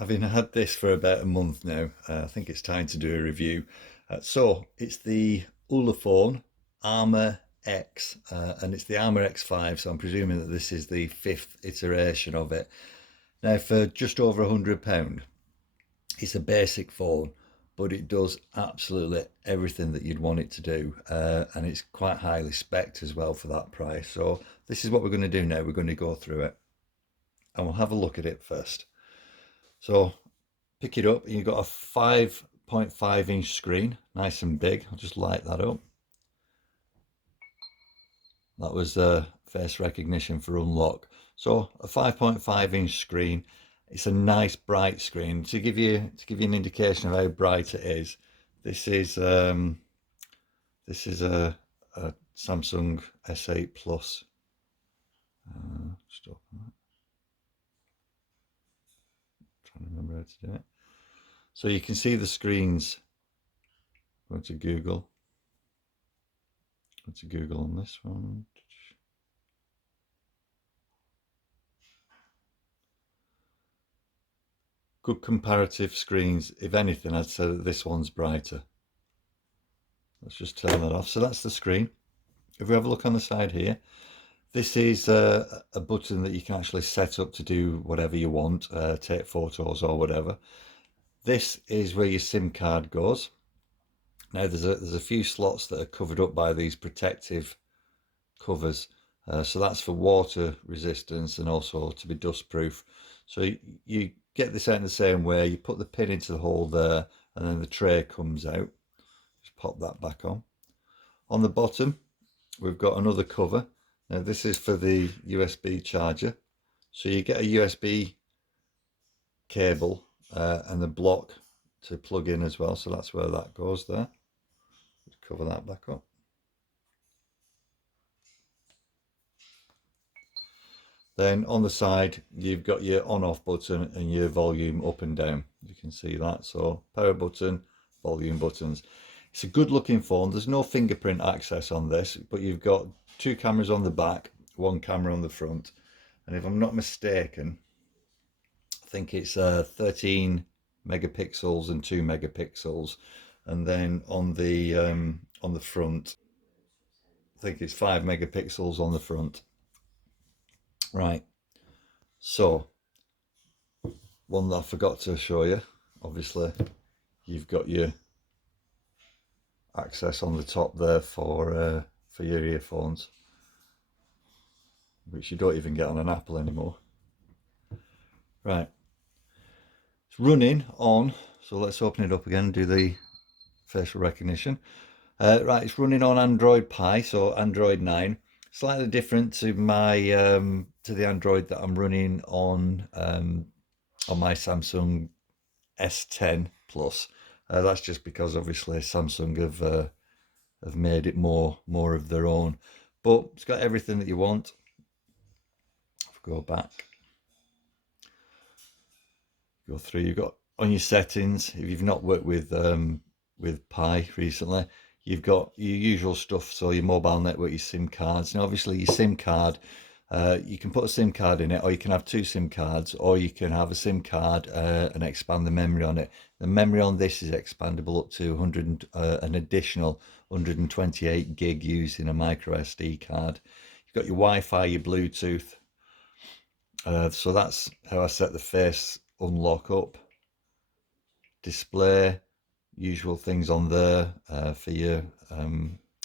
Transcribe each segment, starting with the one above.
Having had this for about a month now, I think it's time to do a review. So it's the Ulefone Armour X, and it's the Armour X5, so I'm presuming that this is the fifth iteration of it. Now, for just over £100, it's a basic phone, but it does absolutely everything that you'd want it to do, and it's quite highly spec'd as well for that price. So this is what we're going to do now. We're going to go through it, and we'll have a look at it first. So pick it up and you've got a 5.5-inch screen, nice and big. I'll just light that up. That was face recognition for unlock. So a 5.5-inch screen. It's a nice bright screen. To give you an indication of how bright it is, this is a Samsung S8 Plus. Just open that. Trying to remember how to do it. So you can see the screens. Go to Google. Go to Google on this one. Good comparative screens. If anything, I'd say that this one's brighter. Let's just turn that off. So that's the screen. If we have a look on the side here, this is a button that you can actually set up to do whatever you want, take photos or whatever. This is where your SIM card goes. Now there's a few slots that are covered up by these protective covers. So that's for water resistance and also to be dust proof. So you get this out in the same way. You put the pin into the hole there and then the tray comes out. Just pop that back on. On the bottom, we've got another cover. Now this is for the USB charger. So you get a USB cable and the block to plug in as well. So that's where that goes there. Just cover that back up. Then on the side, you've got your on-off button and your volume up and down. You can see that. So power button, volume buttons. It's a good looking phone. There's no fingerprint access on this, but you've got two cameras on the back, one camera on the front. And if I'm not mistaken, I think it's 13 megapixels and 2 megapixels. And then on the front, I think it's 5 megapixels on the front. Right, so one that I forgot to show you, obviously you've got your access on the top there for your earphones, which you don't even get on an Apple anymore. Right, it's running on, so let's open it up again and do the facial recognition. Right, it's running on Android Pie, so Android 9. Slightly different to my to the Android that I'm running on my Samsung S10 Plus. That's just because obviously Samsung have made it more of their own, but it's got everything that you want. If we go back, go through. You've got on your settings. If you've not worked with Pi recently, you've got your usual stuff, so your mobile network, your SIM cards. Now obviously your SIM card, you can put a SIM card in it, or you can have two SIM cards, or you can have a SIM card and expand the memory on it. The memory on this is expandable up to an additional 128 gig using a micro SD card. You've got your Wi-Fi, your Bluetooth. So that's how I set the face unlock up. Display, usual things on there for your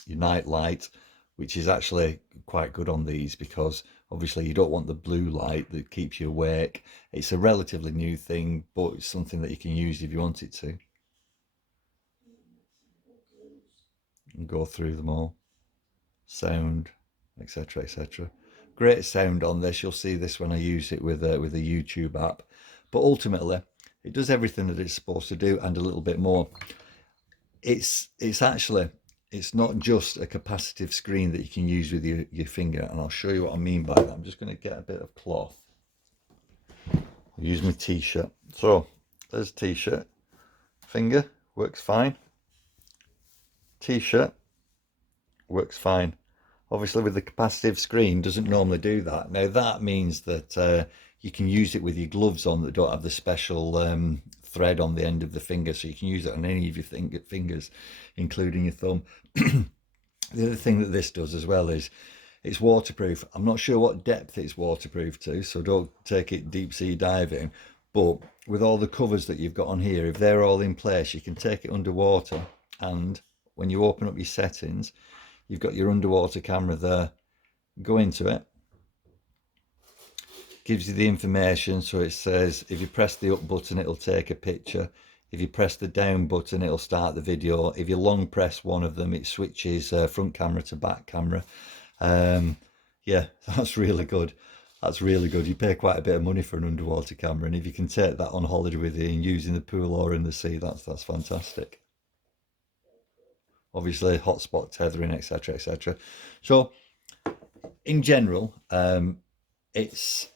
night light, which is actually quite good on these because obviously you don't want the blue light that keeps you awake. It's a relatively new thing, but it's something that you can use if you want it to. And go through them all. Sound, etc., etc. Great sound on this. You'll see this when I use it with a YouTube app. But ultimately, it does everything that it's supposed to do and a little bit more. It's actually, it's not just a capacitive screen that you can use with your finger, and I'll show you what I mean by that. I'm just going to get a bit of cloth. I'll use my t-shirt. So there's t-shirt. Finger works fine. T-shirt works fine. Obviously with the capacitive screen doesn't normally do that. Now that means that you can use it with your gloves on that don't have the special thread on the end of the finger, so you can use it on any of your fingers, including your thumb. The other thing that this does as well is it's waterproof. I'm not sure what depth it's waterproof to, so don't take it deep sea diving. But with all the covers that you've got on here, if they're all in place, you can take it underwater, and when you open up your settings, you've got your underwater camera there. Go into it, gives you the information. So it says if you press the up button, it'll take a picture. If you press the down button, it'll start the video. If you long press one of them, it switches front camera to back camera. Yeah, that's really good. That's really good. You pay quite a bit of money for an underwater camera, and if you can take that on holiday with you and use in the pool or in the sea, that's fantastic. Obviously, hotspot tethering, etc., etc. So, in general, it's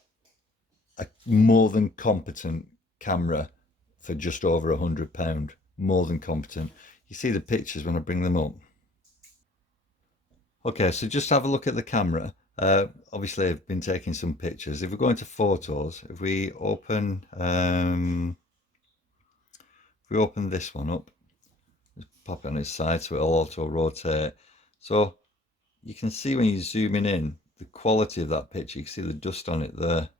a more than competent camera for just over £100. More than competent. You see the pictures when I bring them up. Okay, so just have a look at the camera. Obviously, I've been taking some pictures. If we go into photos, if we open this one up, just pop it on its side so it'll auto rotate. So you can see when you're zooming in the quality of that picture. You can see the dust on it there.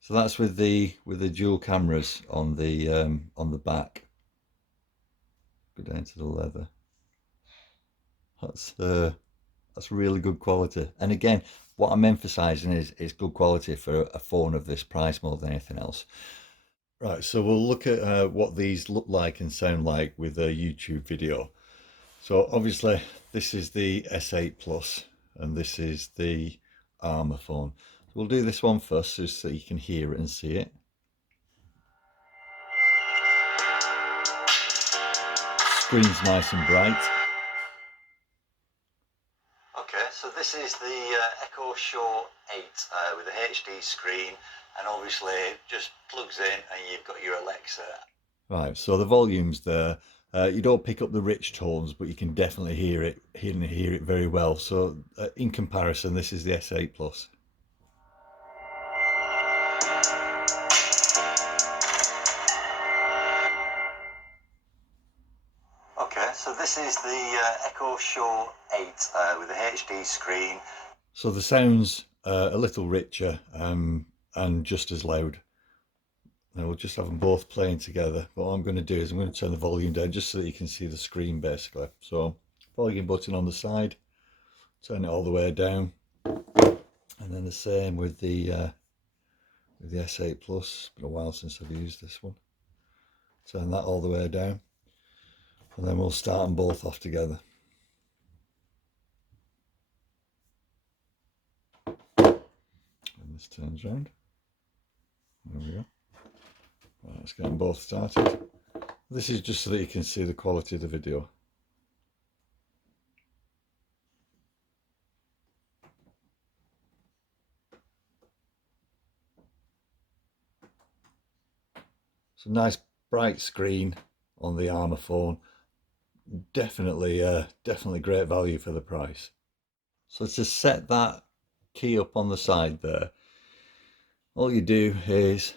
So that's with the dual cameras on the back. Go down to the leather. That's really good quality. And again, what I'm emphasizing is it's good quality for a phone of this price more than anything else. Right, so we'll look at what these look like and sound like with a YouTube video. So obviously this is the S8 Plus and this is the Armour phone. We'll do this one first just so you can hear it and see it. Screen's nice and bright. Okay, so this is the Echo Show 8 with a HD screen, and obviously it just plugs in and you've got your Alexa. Right, so the volume's there. You don't pick up the rich tones, but you can definitely hear it very well. So in comparison, this is the S8 Plus. Okay, so this is the Echo Show 8 with a HD screen. So the sound's a little richer and just as loud. Now we'll just have them both playing together. But what I'm going to do is I'm going to turn the volume down just so that you can see the screen basically. So volume button on the side, turn it all the way down. And then the same with the S8 Plus. It's been a while since I've used this one. Turn that all the way down. And then we'll start them both off together. And this turns around. There we go. Right, let's get them both started. This is just so that you can see the quality of the video. It's a nice bright screen on the Armour phone. Definitely great value for the price. So to set that key up on the side there, all you do is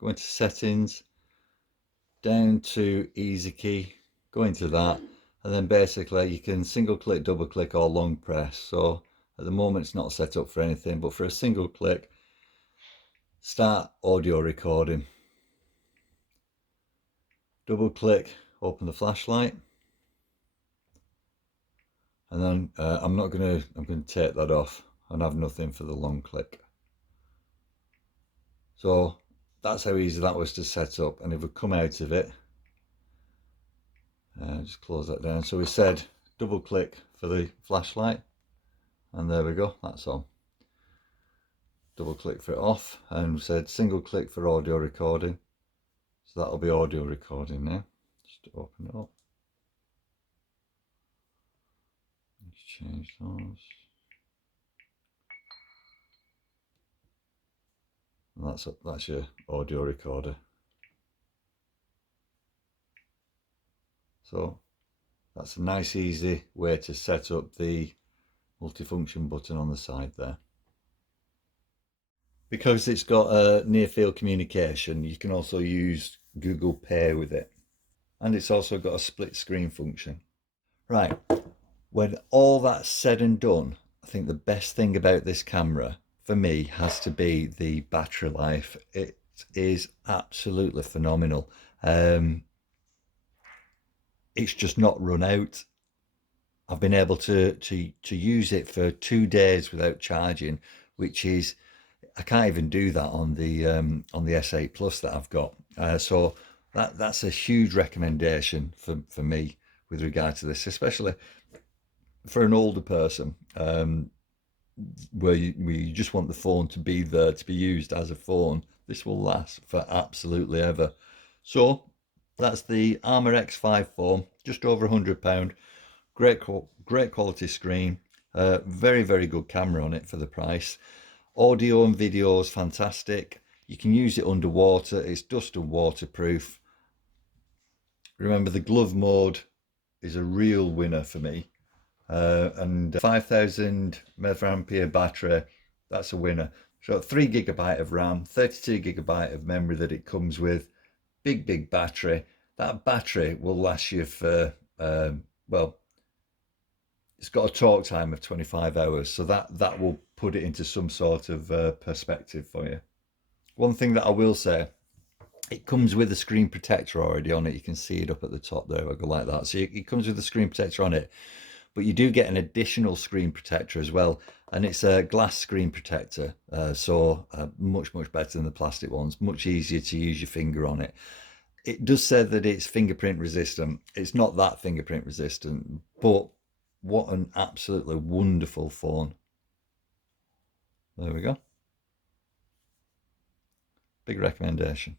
go into settings, down to easy key, go into that, and then basically you can single click, double click, or long press. So at the moment it's not set up for anything, but for a single click, start audio recording. Double click, open the flashlight, and then I'm going to take that off and have nothing for the long click. So that's how easy that was to set up. And if we come out of it, just close that down. So we said double click for the flashlight, and there we go, that's on. Double click for it off, and we said single click for audio recording. So that'll be audio recording now. Just open it up. Let's change those. And that's your audio recorder. So That's a nice easy way to set up the multifunction button on the side there. Because it's got a near field communication, you can also use Google Pay with it. And it's also got a split screen function. Right, when all that's said and done, I think the best thing about this camera for me has to be the battery life. It is absolutely phenomenal. It's just not run out. I've been able to use it for 2 days without charging, which is, I can't even do that on the S8 Plus that I've got. So that's a huge recommendation for me with regard to this, especially for an older person, where you just want the phone to be there to be used as a phone. This will last for absolutely ever. So that's the Armour X5 phone, just over £100. Great quality screen, very, very good camera on it for the price. Audio and video is fantastic. You can use it underwater. It's dust and waterproof. Remember, the glove mode is a real winner for me. And 5,000 mAh battery, that's a winner. So 3 GB of RAM, 32 GB of memory that it comes with. Big battery. That battery will last you for, well, it's got a talk time of 25 hours, so that will put it into some sort of perspective for you. One thing that I will say, it comes with a screen protector already on it. You can see it up at the top there if I go like that. So it comes with a screen protector on it, but you do get an additional screen protector as well, and it's a glass screen protector, so much better than the plastic ones, much easier to use your finger on it. It does say that it's fingerprint resistant. It's not that fingerprint resistant, but what an absolutely wonderful phone. There we go. Big recommendation.